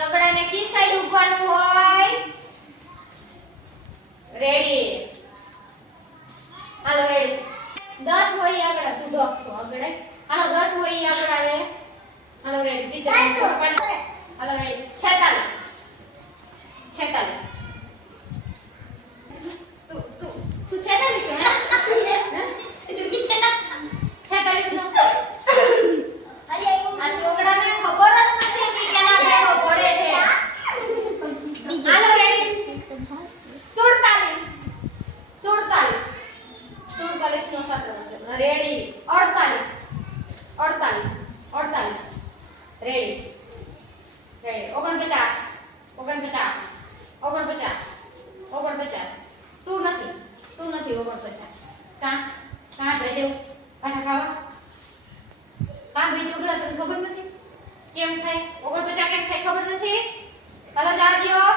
તગડાને કી side ઊભવાનું હોય? Ready. હાલો ready. 10 હોય આગળ તું દોખસો આગળ. હાલો 10 હોય આગળ આવે. હાલો રેડી. ટીચર હાલો રેડી. 46. 46. તું 46 છો હે? 46 નો. આ છોકરાને ખબર જ નથી કે કેના ભેગો પડે છે. હાલો રેડી. 47. 47. 47 નો સાચો જવાબ. રેડી. 48. 48. 48. રેડી. રેડી. 49. 49. 49. 49. તું નથી 49. કાં જઈ દેવું પાછા ખાવા કાં બીજું ઉગડા તને ખબર નથી કેમ થાય 49 કેમ થાય ખબર નથી. હાલો જા દિયો.